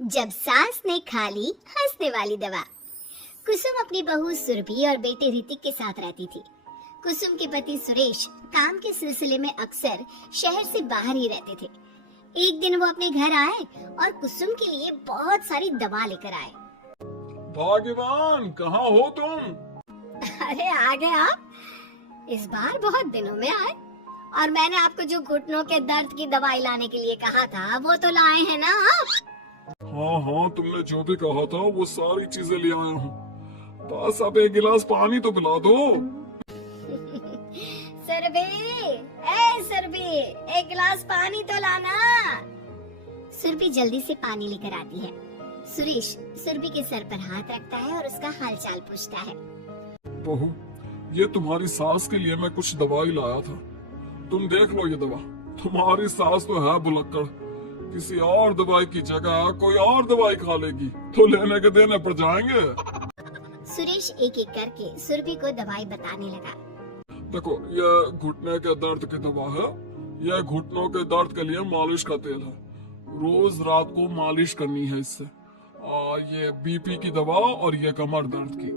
जब सास ने खा ली हंसने वाली दवा। कुसुम अपनी बहू सुरभि और बेटे ऋतिक के साथ रहती थी। कुसुम के पति सुरेश काम के सिलसिले में अक्सर शहर से बाहर ही रहते थे। एक दिन वो अपने घर आए और कुसुम के लिए बहुत सारी दवा लेकर आए। भाग्यवान, कहाँ हो तुम? अरे आ गए आप। इस बार बहुत दिनों में आए और मैंने आपको जो घुटनों के दर्द की दवाई लाने के लिए कहा था वो तो लाए हैं ना आप? हाँ हाँ, तुमने जो भी कहा था वो सारी चीजें ले आया हूँ। बस अब एक गिलास पानी तो पिला दो। सुरभि, एक गिलास पानी तो लाना। सुरभि जल्दी से पानी लेकर आती है। सुरेश सुरभि के सर पर हाथ रखता है और उसका हालचाल पूछता है। बहू, ये तुम्हारी सास के लिए मैं कुछ दवाई लाया था। तुम देख लो ये दवा। तुम्हारी सास तो है भुलक्कड़, किसी और दवाई की जगह कोई और दवाई खा लेगी तो लेने के देने पड़ जाएंगे। सुरेश एक एक करके सुरभि को दवाई बताने लगा। देखो, ये घुटने के दर्द की दवा है। यह घुटनों के दर्द के लिए मालिश का तेल है। रोज रात को मालिश करनी है इससे। ये बीपी की दवा और ये कमर दर्द की।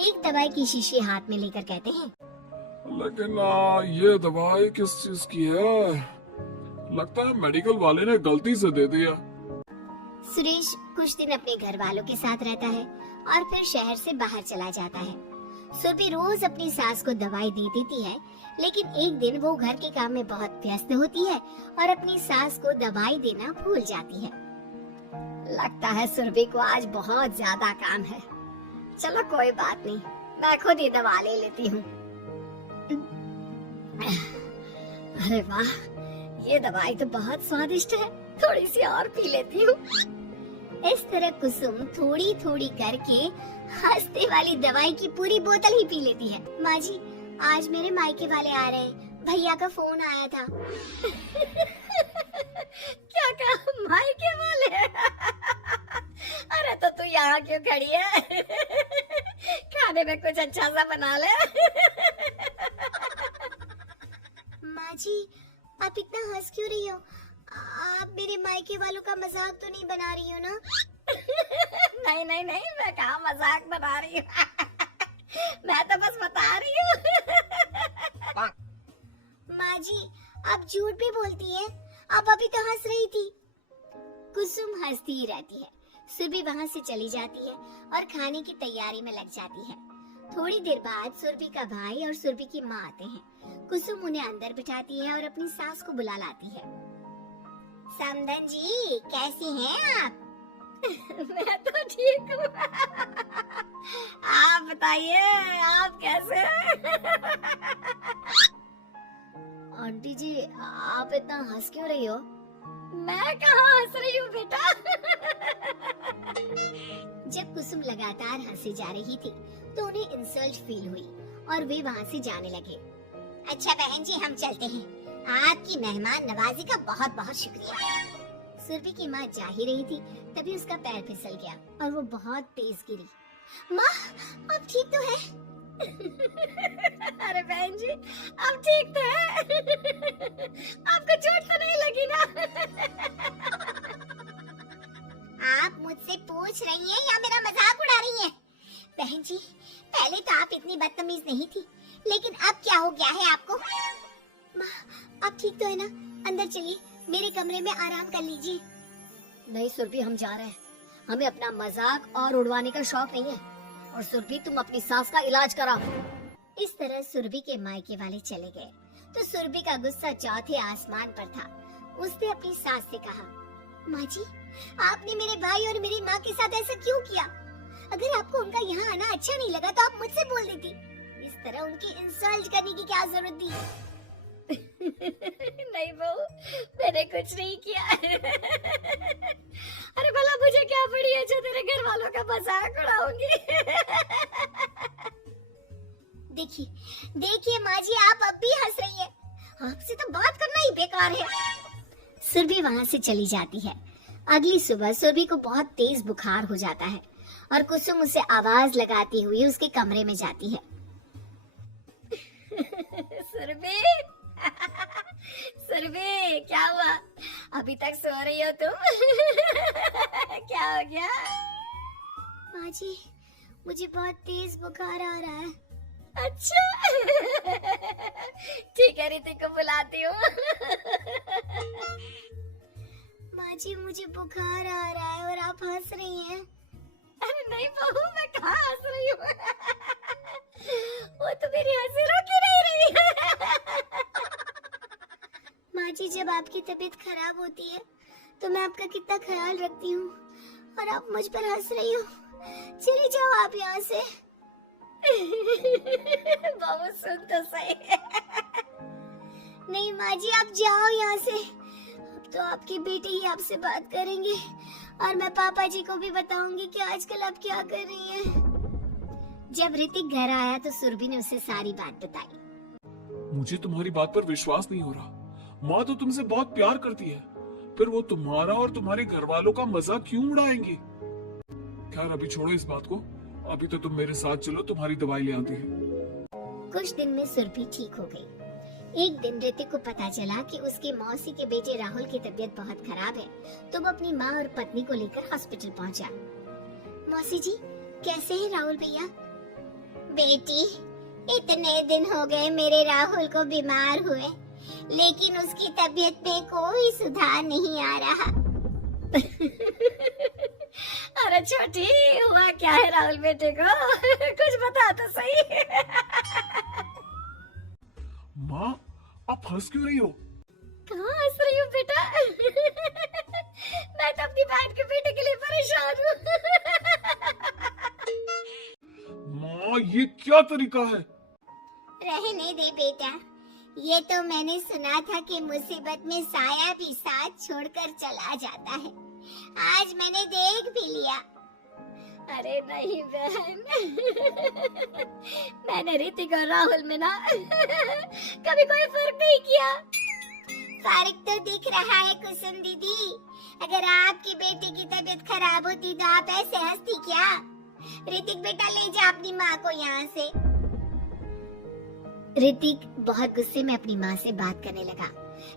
एक दवाई की शीशी हाथ में लेकर कहते हैं, लेकिन ये दवाई किस चीज की है? लगता है मेडिकल वाले ने गलती से दे दिया। सुरेश कुछ दिन अपने घर वालों के साथ रहता है और फिर शहर से बाहर चला जाता है। सुरभि रोज अपनी सास को दवाई दे देती है, लेकिन एक दिन वो घर के काम में बहुत व्यस्त होती है और अपनी सास को दवाई देना भूल जाती है। लगता है सुरभि को आज बहुत ज्यादा काम है। चलो कोई बात नहीं, मैं खुद ही दवा ले लेती हूँ। अरे वाह, ये दवाई तो बहुत स्वादिष्ट है, थोड़ी सी और पी लेती हूँ। इस तरह कुसुम थोड़ी थोड़ी करके हंसने वाली दवाई की पूरी बोतल ही पी लेती है। माँ जी, आज मेरे मायके वाले आ रहे हैं, भैया का फोन आया था। क्या कहा, मायके वाले? अरे तो तू यहाँ क्यों खड़ी है? खाने में कुछ अच्छा सा बना ले। माँ जी, आप इतना हंस क्यों रही हो? आप मेरे मायके वालों का मजाक तो नहीं बना रही हो ना? नहीं नहीं नहीं, मैं कहाँ मजाक बना रही हूँ। मैं तो बस बता रही हूँ। माँ जी, आप झूठ भी बोलती हैं। आप अभी तो हंस रही थी। कुसुम हंसती ही रहती है। सुरभि वहाँ से चली जाती है और खाने की तैयारी में लग जाती है। थोड़ी देर बाद सुरभि का भाई और सुरभि की माँ आते हैं। कुसुम उन्हें अंदर बिठाती है और अपनी सास को बुला लाती है। समधन जी, कैसी हैं आप? मैं तो ठीक हूँ। आप बताइए, आप कैसे हैं? आंटी जी, आप इतना हंस क्यों रही हो? मैं कहाँ हंस रही हूँ बेटा। जब कुसुम लगातार हंसी जा रही थी तो उन्हें इंसल्ट फील हुई और वे वहाँ से जाने लगे। अच्छा बहन जी, हम चलते हैं। आपकी मेहमान नवाजी का बहुत बहुत शुक्रिया। सुरभि की माँ जा ही रही थी, तभी उसका पैर फिसल गया और वो बहुत तेज गिरी। माँ, आप ठीक तो है? अरे बहन जी, आप ठीक तो है? आपको चोट तो नहीं लगी ना? आप मुझसे पूछ रही हैं या मेरा मजाक उड़ा रही हैं? बहन जी, पहले तो आप इतनी बदतमीज नहीं थी, लेकिन अब क्या हो गया है आपको? माँ, आप ठीक तो है ना? अंदर चलिए, मेरे कमरे में आराम कर लीजिए। नहीं सुरभि, हम जा रहे हैं। हमें अपना मजाक और उड़वाने का शौक नहीं है। और सुरभि, तुम अपनी सास का इलाज कराओ। इस तरह सुरभि के मायके वाले चले गए तो सुरभि का गुस्सा चौथे आसमान पर था। उसने अपनी सास से कहा, माँ जी, आपने मेरे भाई और मेरी माँ के साथ ऐसा क्यों किया? अगर आपको उनका यहाँ आना अच्छा नहीं लगा तो आप मुझसे बोल देती। इस तरह उनकी इंसल्ट करने की क्या जरूरत थी? नहीं बहू, मैंने कुछ नहीं किया। अरे भला मुझे क्या पड़ी है जो तेरे घर वालों का मजाक उड़ाऊंगी? देखिए देखिए माँ जी, आप अब भी हंस रही हैं। आपसे तो बात करना ही बेकार है। सुरभि वहाँ से चली जाती है। अगली सुबह सुरभि को बहुत तेज बुखार हो जाता है और कुसुम उसे आवाज लगाती हुई उसके कमरे में जाती है। सुरभि, सुरभि, क्या हुआ? अभी तक सो रही हो तुम? क्या हो गया? माँ जी, मुझे बहुत तेज बुखार आ रहा है। अच्छा। ठीक है, ऋतिक को बुलाती हूँ। माँ जी, मुझे बुखार आ रहा है और आप हंस रही हैं। अरे नहीं बहू, मैं कहाँ हंस रही हूँ। वो तो मेरी हंसी रोक ही नहीं रही है। माँ जी, जब आपकी तबीयत खराब होती है तो मैं आपका कितना ख्याल रखती हूँ और आप मुझ पर हंस रही हो। चली जाओ आप यहाँ से। बहू सुन तो सही। नहीं माँ जी, आप जाओ यहाँ से। अब तो आपकी बेटी ही आपसे बात करेंगे और मैं पापा जी को भी बताऊंगी कि आजकल आप क्या कर रही हैं। जब ऋतिक घर आया तो सुरभि ने उसे सारी बात बताई। मुझे तुम्हारी बात पर विश्वास नहीं हो रहा। माँ तो तुमसे बहुत प्यार करती है, फिर वो तुम्हारा और तुम्हारे घर वालों का मजाक क्यों उड़ाएंगी? खैर अभी छोड़ो इस बात को, अभी तो तुम मेरे साथ चलो, तुम्हारी दवाई ले आती है। कुछ दिन में सुरभि ठीक हो गई। एक दिन ऋतिक को पता चला कि उसके मौसी के बेटे राहुल की तबीयत बहुत खराब है, तो वो अपनी माँ और पत्नी को लेकर हॉस्पिटल पहुंचा। मौसी जी, कैसे हैं राहुल भैया? बेटी, इतने दिन हो गए मेरे राहुल को बीमार हुए, लेकिन उसकी तबीयत में कोई सुधार नहीं आ रहा। अरे छोटी, हुआ क्या है राहुल बेटे को? कुछ बता तो सही। माँ, आप हंस क्यों रही हो? कहाँ हंस रही हूँ बेटा? मैं तो अपनी बहन के बेटे के लिए परेशान हूँ। माँ, ये क्या तरीका है? रहने दे बेटा, ये तो मैंने सुना था कि मुसीबत में साया भी साथ छोड़कर चला जाता है। आज मैंने देख भी लिया। अरे नहीं बहन, मैंने ऋतिक और राहुल में ना कभी कोई फर्क नहीं किया। फर्क तो दिख रहा है कुसुम दीदी। अगर आपकी बेटी की तबीयत खराब होती तो आप ऐसे हंसती क्या? ऋतिक बेटा, ले जा अपनी माँ को यहाँ से। ऋतिक बहुत गुस्से में अपनी माँ से बात करने लगा,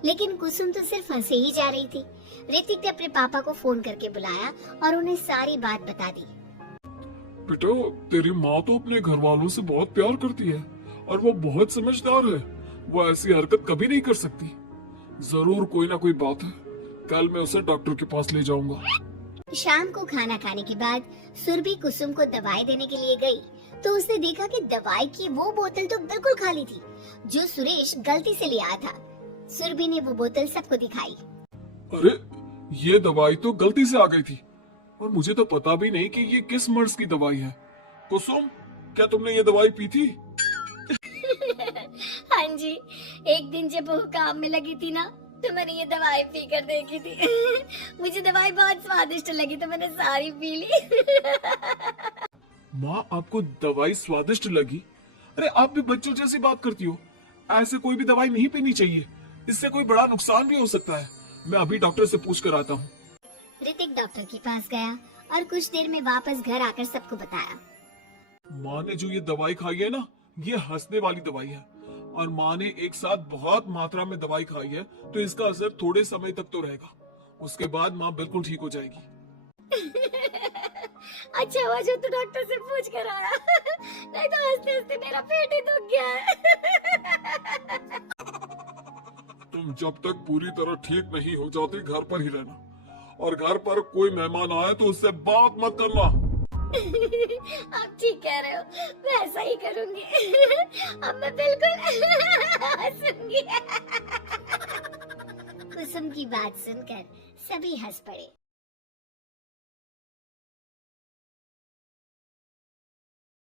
लेकिन कुसुम तो सिर्फ हंसे ही जा रही थी। ऋतिक ने अपने पापा को फोन करके बुलाया और उन्हें सारी बात बता दी। बेटा, तेरी माँ तो अपने घर वालों से बहुत प्यार करती है और वो बहुत समझदार है। वो ऐसी हरकत कभी नहीं कर सकती। जरूर कोई ना कोई बात है। कल मैं उसे डॉक्टर के पास ले जाऊंगा। शाम को खाना खाने के बाद सुरभि कुसुम को दवाई देने के लिए गई तो उसने देखा कि दवाई की वो बोतल तो बिल्कुल खाली थी जो सुरेश गलती से ले आया था। सुरभि ने वो बोतल सबको दिखाई। अरे, ये दवाई तो गलती से आ गई थी और मुझे तो पता भी नहीं कि ये किस मर्ज की दवाई है। कुसुम, क्या तुमने ये दवाई पी थी? हाँ जी, एक दिन जब वो काम में लगी थी ना तो मैंने ये दवाई पी कर देखी थी। मुझे दवाई बहुत स्वादिष्ट लगी तो मैंने सारी पी ली। माँ, आपको दवाई स्वादिष्ट लगी? अरे, आप भी बच्चों जैसी बात करती हो। ऐसे कोई भी दवाई नहीं पीनी चाहिए, इससे कोई बड़ा नुकसान भी हो सकता है। मैं अभी डॉक्टर से पूछ कर आता हूँ। ऋतिक डॉक्टर के पास गया और कुछ देर में वापस घर आकर सबको बताया। माँ ने जो ये दवाई खाई है ना, ये हंसने वाली दवाई है और माँ ने एक साथ बहुत मात्रा में दवाई खाई है, तो इसका असर थोड़े समय तक तो रहेगा। उसके बाद माँ बिल्कुल ठीक हो जाएगी। अच्छा हुआ जो तू डॉक्टर से पूछ कर आया, नहीं तो हंसते हंसते मेरा पेट ही दुख गया है। तुम जब तक पूरी तरह ठीक नहीं हो जाती घर पर ही रहना, और घर पर कोई मेहमान आए तो उससे बात मत करना। आप ठीक कह रहे हो, मैं ऐसा ही करूंगी। अब मैं बिल्कुल हंसूंगी। कुसुम की बात सुनकर सभी हंस पड़े।